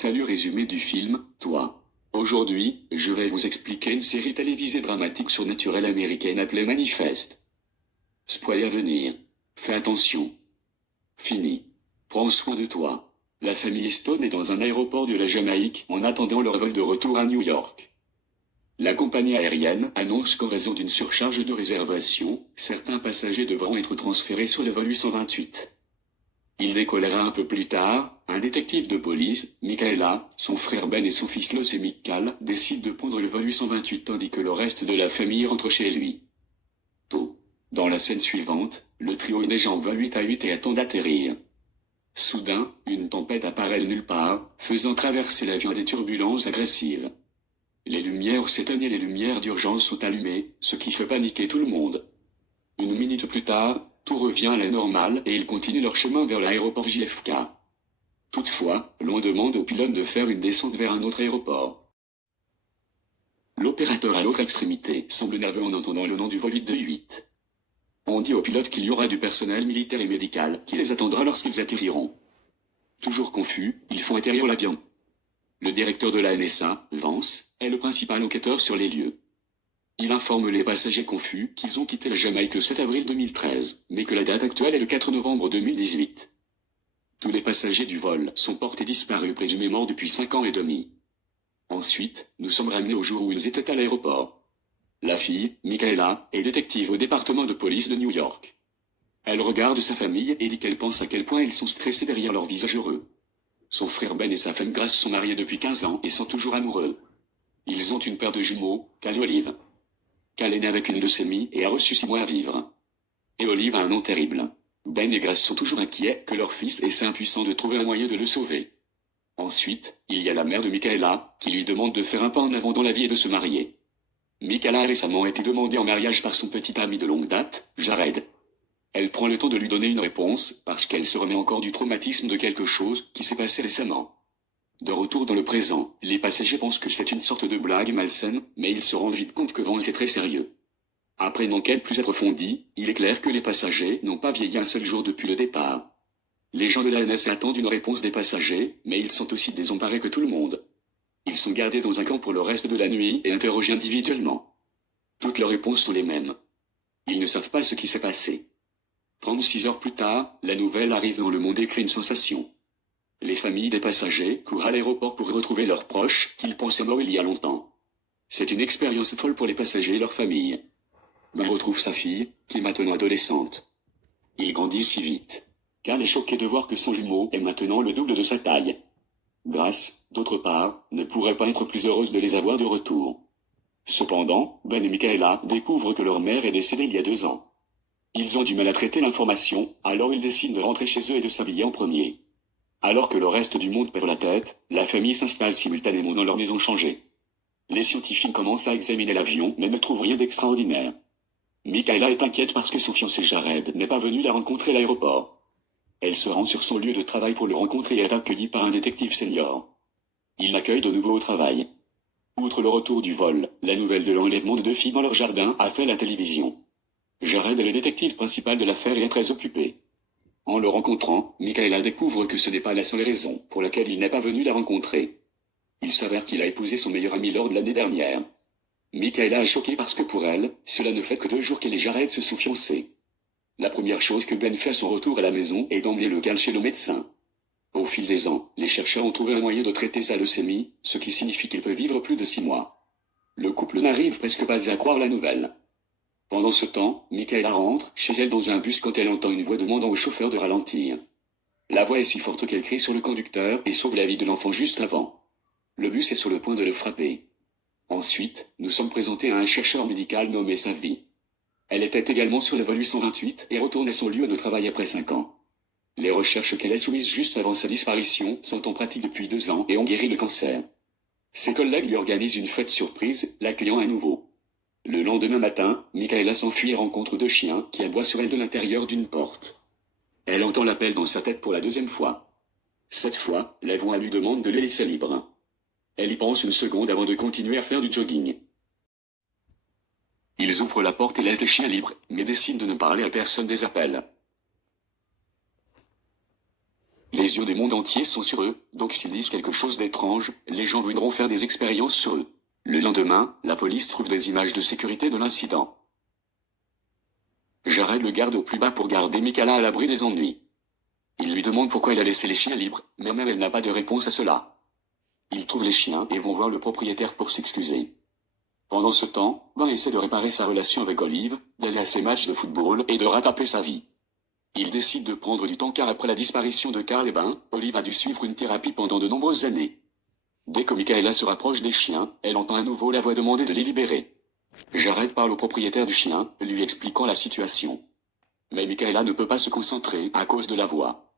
Salut, résumé du film, Toi. Aujourd'hui, je vais vous expliquer une série télévisée dramatique surnaturelle américaine appelée Manifeste. Spoiler à venir. Fais attention. Fini. Prends soin de toi. La famille Stone est dans un aéroport de la Jamaïque en attendant leur vol de retour à New York. La compagnie aérienne annonce qu'en raison d'une surcharge de réservation, certains passagers devront être transférés sur le vol 828. Il décollera un peu plus tard. Un détective de police, Michaela, son frère Ben et son fils Los et Michael décident de prendre le vol 828 tandis que le reste de la famille rentre chez lui. Tôt. Dans la scène suivante, le trio neige en vol 8 à 8 et attend d'atterrir. Soudain, une tempête apparaît de nulle part, faisant traverser l'avion à des turbulences agressives. Les lumières s'éteignent et les lumières d'urgence sont allumées, ce qui fait paniquer tout le monde. Une minute plus tard, tout revient à la normale et ils continuent leur chemin vers l'aéroport JFK. Toutefois, l'on demande au pilote de faire une descente vers un autre aéroport. L'opérateur à l'autre extrémité semble nerveux en entendant le nom du vol 828. On dit au pilote qu'il y aura du personnel militaire et médical qui les attendra lorsqu'ils atterriront. Toujours confus, ils font atterrir l'avion. Le directeur de la NSA, Vance, est le principal enquêteur sur les lieux. Il informe les passagers confus qu'ils ont quitté la Jamaïque le 7 avril 2013, mais que la date actuelle est le 4 novembre 2018. Tous les passagers du vol sont portés disparus, présumés morts depuis 5 ans et demi. Ensuite, nous sommes ramenés au jour où ils étaient à l'aéroport. La fille, Michaela, est détective au département de police de New York. Elle regarde sa famille et dit qu'elle pense à quel point ils sont stressés derrière leur visage heureux. Son frère Ben et sa femme Grace sont mariés depuis 15 ans et sont toujours amoureux. Ils ont une paire de jumeaux, Cal et Olive. Cal est né avec une leucémie et a reçu 6 mois à vivre. Et Olive a un nom terrible. Ben et Grace sont toujours inquiets que leur fils essaie impuissant de trouver un moyen de le sauver. Ensuite, il y a la mère de Michaela, qui lui demande de faire un pas en avant dans la vie et de se marier. Michaela a récemment été demandée en mariage par son petit ami de longue date, Jared. Elle prend le temps de lui donner une réponse, parce qu'elle se remet encore du traumatisme de quelque chose qui s'est passé récemment. De retour dans le présent, les passagers pensent que c'est une sorte de blague malsaine, mais ils se rendent vite compte que Vance est très sérieux. Après une enquête plus approfondie, il est clair que les passagers n'ont pas vieilli un seul jour depuis le départ. Les gens de la NSA attendent une réponse des passagers, mais ils sont aussi désemparés que tout le monde. Ils sont gardés dans un camp pour le reste de la nuit et interrogés individuellement. Toutes leurs réponses sont les mêmes. Ils ne savent pas ce qui s'est passé. 36 heures plus tard, la nouvelle arrive dans le monde et crée une sensation. Les familles des passagers courent à l'aéroport pour retrouver leurs proches, qu'ils pensaient morts il y a longtemps. C'est une expérience folle pour les passagers et leurs familles. Ben retrouve sa fille, qui est maintenant adolescente. Ils grandissent si vite. Cal est choqué de voir que son jumeau est maintenant le double de sa taille. Grace, d'autre part, ne pourrait pas être plus heureuse de les avoir de retour. Cependant, Ben et Michaela découvrent que leur mère est décédée il y a 2 ans. Ils ont du mal à traiter l'information, alors ils décident de rentrer chez eux et de s'habiller en premier. Alors que le reste du monde perd la tête, la famille s'installe simultanément dans leur maison changée. Les scientifiques commencent à examiner l'avion, mais ne trouvent rien d'extraordinaire. Michaela est inquiète parce que son fiancé Jared n'est pas venu la rencontrer à l'aéroport. Elle se rend sur son lieu de travail pour le rencontrer et est accueillie par un détective senior. Il l'accueille de nouveau au travail. Outre le retour du vol, la nouvelle de l'enlèvement de 2 filles dans leur jardin a fait la télévision. Jared est le détective principal de l'affaire et est très occupé. En le rencontrant, Michaela découvre que ce n'est pas la seule raison pour laquelle il n'est pas venu la rencontrer. Il s'avère qu'il a épousé son meilleur ami lors de l'année dernière. Michaela est choquée parce que pour elle, cela ne fait que 2 jours qu'elle et Jared se sont fiancés. La première chose que Ben fait à son retour à la maison est d'emmener le Cal chez le médecin. Au fil des ans, les chercheurs ont trouvé un moyen de traiter sa leucémie, ce qui signifie qu'il peut vivre plus de 6 mois. Le couple n'arrive presque pas à croire la nouvelle. Pendant ce temps, Michaela rentre chez elle dans un bus quand elle entend une voix demandant au chauffeur de ralentir. La voix est si forte qu'elle crie sur le conducteur et sauve la vie de l'enfant juste avant. Le bus est sur le point de le frapper. Ensuite, nous sommes présentés à un chercheur médical nommé Savvy. Elle était également sur le vol 828 et retourne à son lieu de travail après 5 ans. Les recherches qu'elle a soumises juste avant sa disparition sont en pratique depuis 2 ans et ont guéri le cancer. Ses collègues lui organisent une fête surprise, l'accueillant à nouveau. Le lendemain matin, Michaela s'enfuit et rencontre 2 chiens qui aboient sur elle de l'intérieur d'une porte. Elle entend l'appel dans sa tête pour la 2e fois. Cette fois, la voix lui demande de les laisser libres. Elle y pense une seconde avant de continuer à faire du jogging. Ils ouvrent la porte et laissent les chiens libres, mais décident de ne parler à personne des appels. Les yeux du monde entier sont sur eux, donc s'ils disent quelque chose d'étrange, les gens voudront faire des expériences sur eux. Le lendemain, la police trouve des images de sécurité de l'incident. Jared le garde au plus bas pour garder Michaela à l'abri des ennuis. Il lui demande pourquoi il a laissé les chiens libres, mais même elle n'a pas de réponse à cela. Ils trouvent les chiens et vont voir le propriétaire pour s'excuser. Pendant ce temps, Ben essaie de réparer sa relation avec Olive, d'aller à ses matchs de football et de rattraper sa vie. Il décide de prendre du temps car après la disparition de Carl et Ben, Olive a dû suivre une thérapie pendant de nombreuses années. Dès que Michaela se rapproche des chiens, elle entend à nouveau la voix demander de les libérer. Jared parle au propriétaire du chien, lui expliquant la situation. Mais Michaela ne peut pas se concentrer à cause de la voix.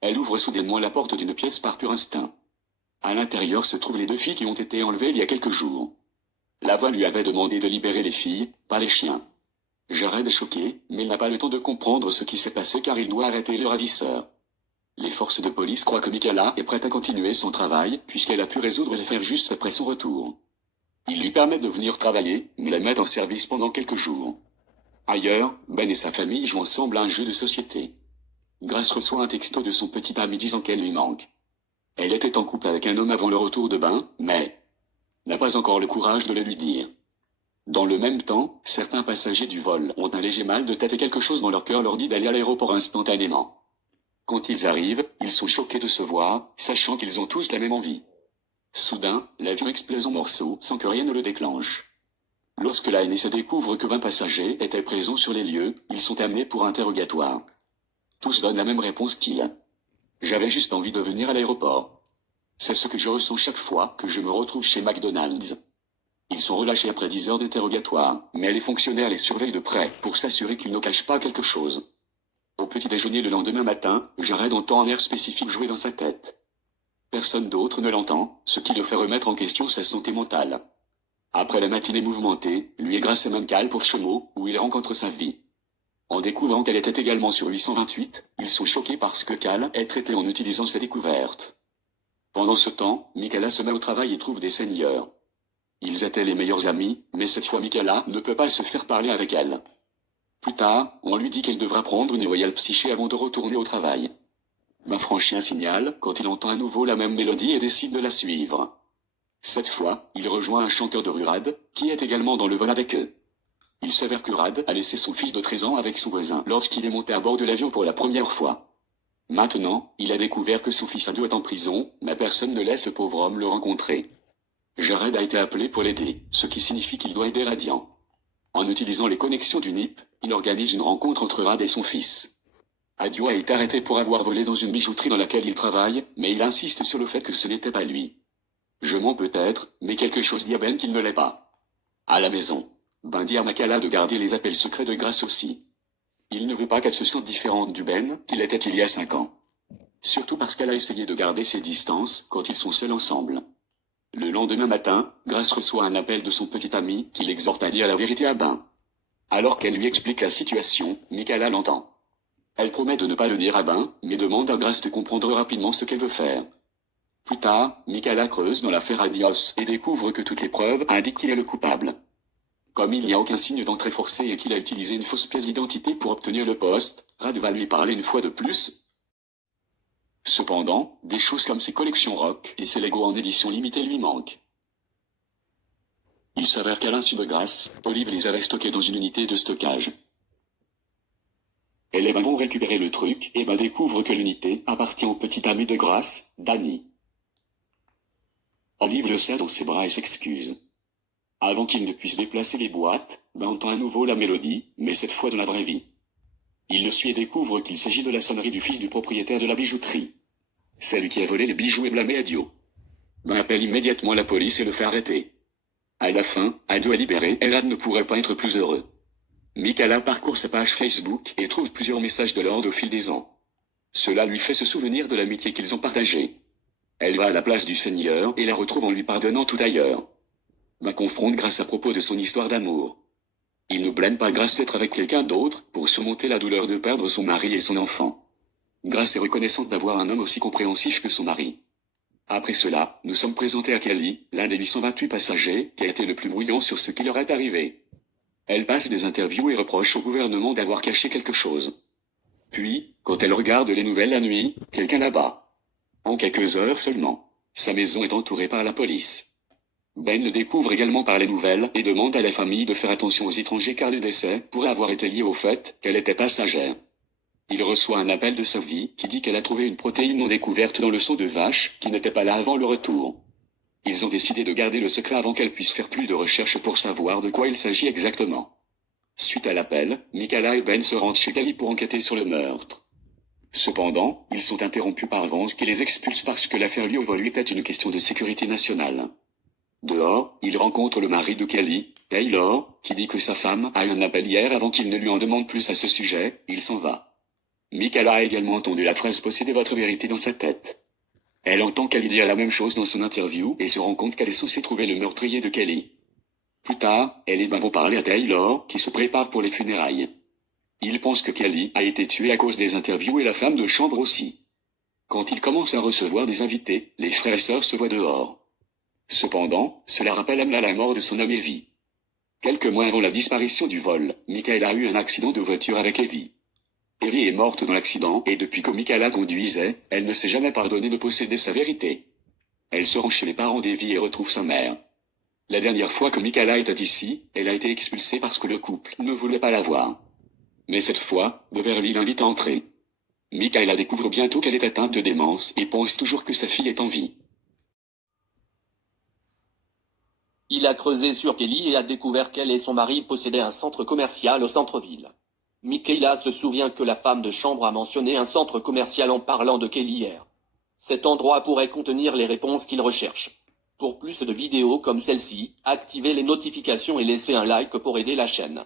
Elle ouvre soudainement la porte d'une pièce par pur instinct. À l'intérieur se trouvent les 2 filles qui ont été enlevées il y a quelques jours. La voix lui avait demandé de libérer les filles, pas les chiens. Jared est choqué, mais il n'a pas le temps de comprendre ce qui s'est passé car il doit arrêter le ravisseur. Les forces de police croient que Michaela est prête à continuer son travail, puisqu'elle a pu résoudre l'affaire juste après son retour. Ils lui permettent de venir travailler, mais la mettent en service pendant quelques jours. Ailleurs, Ben et sa famille jouent ensemble à un jeu de société. Grace reçoit un texto de son petit ami disant qu'elle lui manque. Elle était en couple avec un homme avant le retour de Ben, mais n'a pas encore le courage de le lui dire. Dans le même temps, certains passagers du vol ont un léger mal de tête et quelque chose dans leur cœur leur dit d'aller à l'aéroport instantanément. Quand ils arrivent, ils sont choqués de se voir, sachant qu'ils ont tous la même envie. Soudain, l'avion explose en morceaux sans que rien ne le déclenche. Lorsque la NSA découvre que 20 passagers étaient présents sur les lieux, ils sont amenés pour interrogatoire. Tous donnent la même réponse qu'ils. J'avais juste envie de venir à l'aéroport. C'est ce que je ressens chaque fois que je me retrouve chez McDonald's. Ils sont relâchés après 10 heures d'interrogatoire, mais les fonctionnaires les surveillent de près pour s'assurer qu'ils ne cachent pas quelque chose. Au petit déjeuner le lendemain matin, Jared entend un air spécifique jouer dans sa tête. Personne d'autre ne l'entend, ce qui le fait remettre en question sa santé mentale. Après la matinée mouvementée, lui et Grace mènent Cal pour Chameau, où il rencontre sa vie. En découvrant qu'elle était également sur 828, ils sont choqués parce que Cal est traité en utilisant sa découverte. Pendant ce temps, Michaela se met au travail et trouve des seigneurs. Ils étaient les meilleurs amis, mais cette fois Michaela ne peut pas se faire parler avec elle. Plus tard, on lui dit qu'elle devra prendre une royale psyché avant de retourner au travail. Ben franchit un signal quand il entend à nouveau la même mélodie et décide de la suivre. Cette fois, il rejoint un chanteur de Rurad, qui est également dans le vol avec eux. Il s'avère que Rad a laissé son fils de 13 ans avec son voisin lorsqu'il est monté à bord de l'avion pour la première fois. Maintenant, il a découvert que son fils ado est en prison, mais personne ne laisse le pauvre homme le rencontrer. Jared a été appelé pour l'aider, ce qui signifie qu'il doit aider Radiant. En utilisant les connexions du NIP, il organise une rencontre entre Rad et son fils. Adio a été arrêté pour avoir volé dans une bijouterie dans laquelle il travaille, mais il insiste sur le fait que ce n'était pas lui. Je mens peut-être, mais quelque chose dit à Ben qu'il ne l'est pas. À la maison, Ben dit à Michaela de garder les appels secrets de Grace aussi. Il ne veut pas qu'elle se sente différente du Ben qu'il était il y a 5 ans. Surtout parce qu'elle a essayé de garder ses distances quand ils sont seuls ensemble. Le lendemain matin, Grace reçoit un appel de son petit ami qui l'exhorte à dire la vérité à Ben. Alors qu'elle lui explique la situation, Michaela l'entend. Elle promet de ne pas le dire à Ben, mais demande à Grace de comprendre rapidement ce qu'elle veut faire. Plus tard, Michaela creuse dans l'affaire Adios et découvre que toutes les preuves indiquent qu'il est le coupable. Comme il n'y a aucun signe d'entrée forcée et qu'il a utilisé une fausse pièce d'identité pour obtenir le poste, Rad va lui parler une fois de plus. Cependant, des choses comme ses collections rock et ses Lego en édition limitée lui manquent. Il s'avère qu'à l'insu de Grace, Olive les avait stockés dans une unité de stockage. Et les Ben vont récupérer le truc et Ben découvre que l'unité appartient au petit ami de Grace, Danny. Olive le serre dans ses bras et s'excuse. Avant qu'il ne puisse déplacer les boîtes, Ben entend à nouveau la mélodie, mais cette fois dans la vraie vie. Il le suit et découvre qu'il s'agit de la sonnerie du fils du propriétaire de la bijouterie. C'est lui qui a volé les bijoux et blâmé Adio. Ben appelle immédiatement la police et le fait arrêter. À la fin, Adio est libéré et Rad ne pourrait pas être plus heureux. Michaela parcourt sa page Facebook et trouve plusieurs messages de l'ordre au fil des ans. Cela lui fait se souvenir de l'amitié qu'ils ont partagée. Elle va à la place du Seigneur et la retrouve en lui pardonnant tout ailleurs. Ben confronte Grace à propos de son histoire d'amour. Il ne blâme pas Grace d'être avec quelqu'un d'autre pour surmonter la douleur de perdre son mari et son enfant. Grace est reconnaissante d'avoir un homme aussi compréhensif que son mari. Après cela, nous sommes présentés à Kelly, l'un des 828 passagers, qui a été le plus bruyant sur ce qui leur est arrivé. Elle passe des interviews et reproche au gouvernement d'avoir caché quelque chose. Puis, quand elle regarde les nouvelles la nuit, quelqu'un là-bas. En quelques heures seulement, sa maison est entourée par la police. Ben le découvre également par les nouvelles et demande à la famille de faire attention aux étrangers car le décès pourrait avoir été lié au fait qu'elle était passagère. Il reçoit un appel de Sophie qui dit qu'elle a trouvé une protéine non découverte dans le sang de vache qui n'était pas là avant le retour. Ils ont décidé de garder le secret avant qu'elle puisse faire plus de recherches pour savoir de quoi il s'agit exactement. Suite à l'appel, Michaela et Ben se rendent chez Kelly pour enquêter sur le meurtre. Cependant, ils sont interrompus par Vance qui les expulse parce que l'affaire liée au vol était une question de sécurité nationale. Dehors, ils rencontrent le mari de Kelly, Taylor, qui dit que sa femme a eu un appel hier avant qu'il ne lui en demande plus à ce sujet, il s'en va. Michaela a également entendu la phrase « posséder votre vérité » dans sa tête. Elle entend Kelly dire la même chose dans son interview et se rend compte qu'elle est censée trouver le meurtrier de Kelly. Plus tard, elle et Ben vont parler à Taylor, qui se prépare pour les funérailles. Il pense que Kelly a été tuée à cause des interviews et la femme de chambre aussi. Quand il commence à recevoir des invités, les frères et sœurs se voient dehors. Cependant, cela rappelle Amla la mort de son ami Evie. Quelques mois avant la disparition du vol, Michaela a eu un accident de voiture avec Evie. Evie est morte dans l'accident et depuis que Michaela conduisait, elle ne s'est jamais pardonné de posséder sa vérité. Elle se rend chez les parents d'Evie et retrouve sa mère. La dernière fois que Michaela était ici, elle a été expulsée parce que le couple ne voulait pas la voir. Mais cette fois, Beverly l'invite à entrer. Michaela découvre bientôt qu'elle est atteinte de démence et pense toujours que sa fille est en vie. Il a creusé sur Kelly et a découvert qu'elle et son mari possédaient un centre commercial au centre-ville. Michaela se souvient que la femme de chambre a mentionné un centre commercial en parlant de Kelly hier. Cet endroit pourrait contenir les réponses qu'il recherche. Pour plus de vidéos comme celle-ci, activez les notifications et laissez un like pour aider la chaîne.